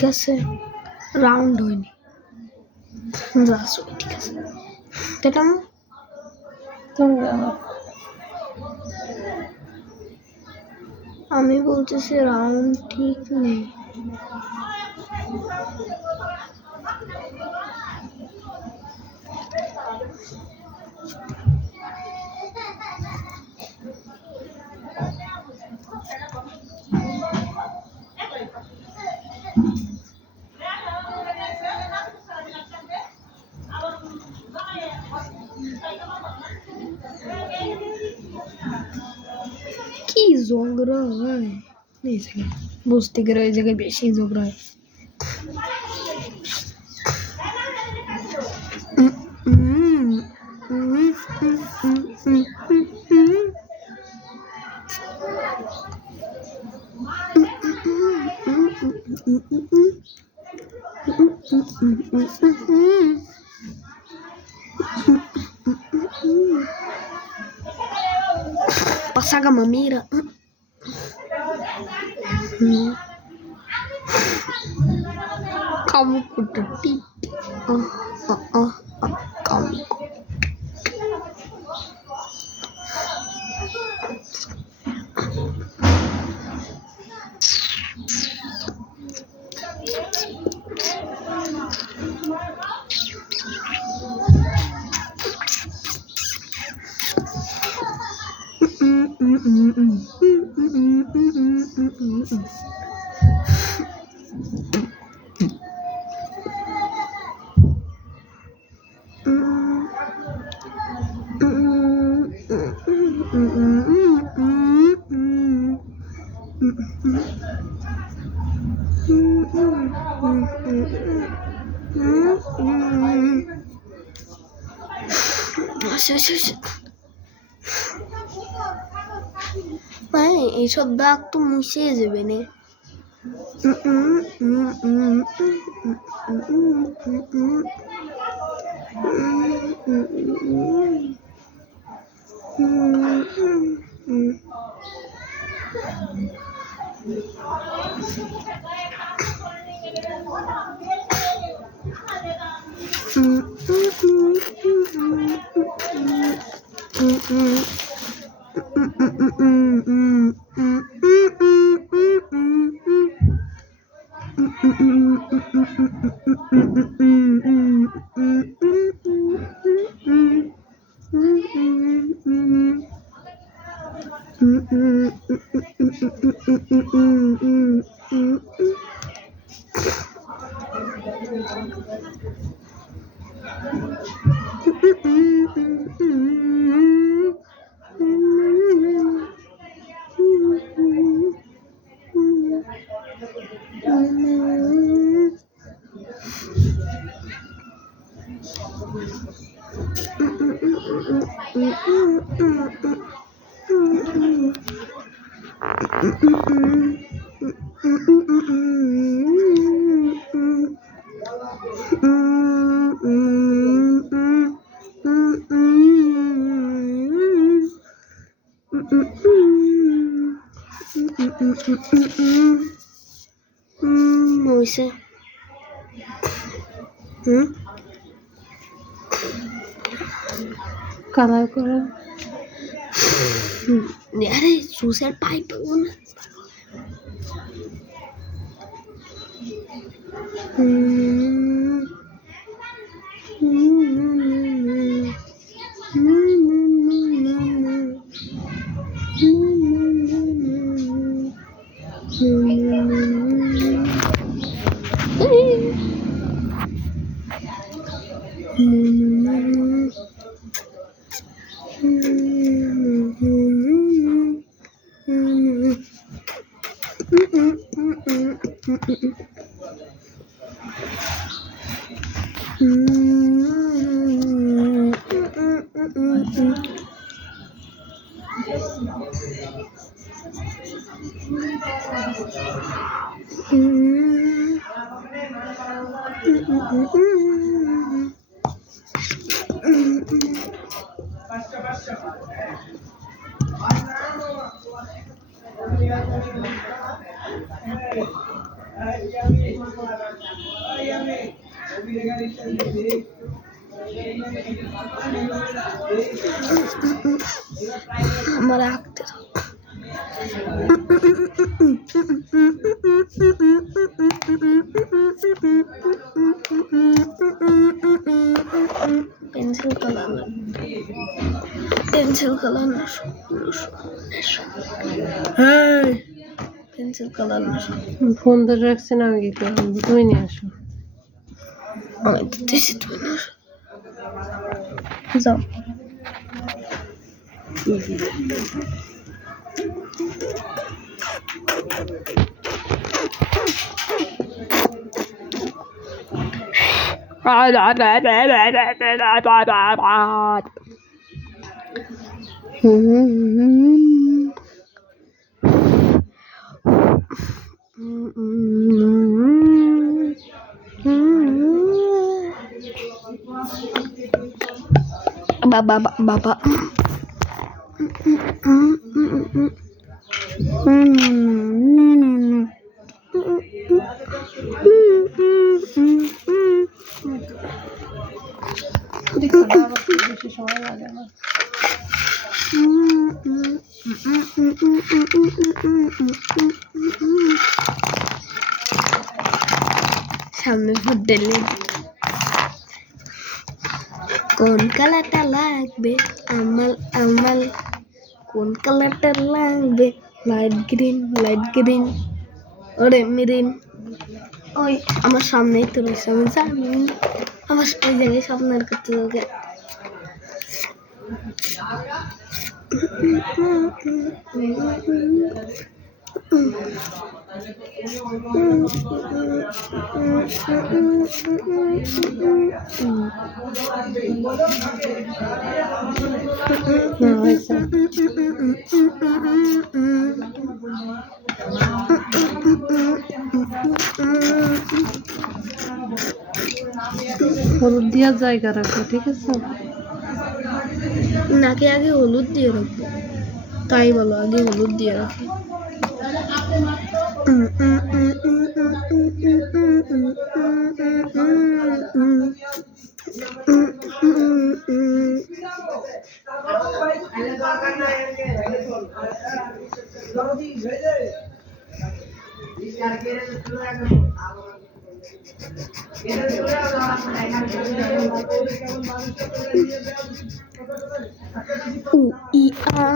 ঠিক আছে, রাউন্ড হয়নি। ঠিক আছে, এটা না আমি বলতেছি রাউন্ড ঠিক নেই। কি ঝগড়া হয় এই জায়গায়, বুঝতে গেলে ওই জায়গায় বেশি ঝগড়া হয়। Pasaga mamira. Kamu kuda titik. Kamu. ভাই এইসব দাগ তো মুছে যাবে না। হইছে কালার করো। আরে সুসের পাইপ না আমার আঁকতে দাও। Pencil colour pencil colour pencil colour phone ধরে রাখছে না, আমি কি করবো? তুমি নিয়ে আসো। আমি দিতেছি, তুমি না যাও। বাবা বাবা বেশি সময় লাগে না। সামনে হোটেলে কোন কালারটা লাগবে? আমার কোন কালারটা লাগবে? লাইট গ্রিন ওরে মেরিন। ওই আমার সামনেই তো রয়েছে, আমি জানি। আমার ওই জায়গায় স্বপ্নের করতে যাবে। হলুদ দেওয়ার জায়গা রাখবো, ঠিক আছে? নাকি আগে হলুদ দিয়ে রাখবো? তাই বলো, আগে হলুদ দিয়ে রাখো। উ ই আ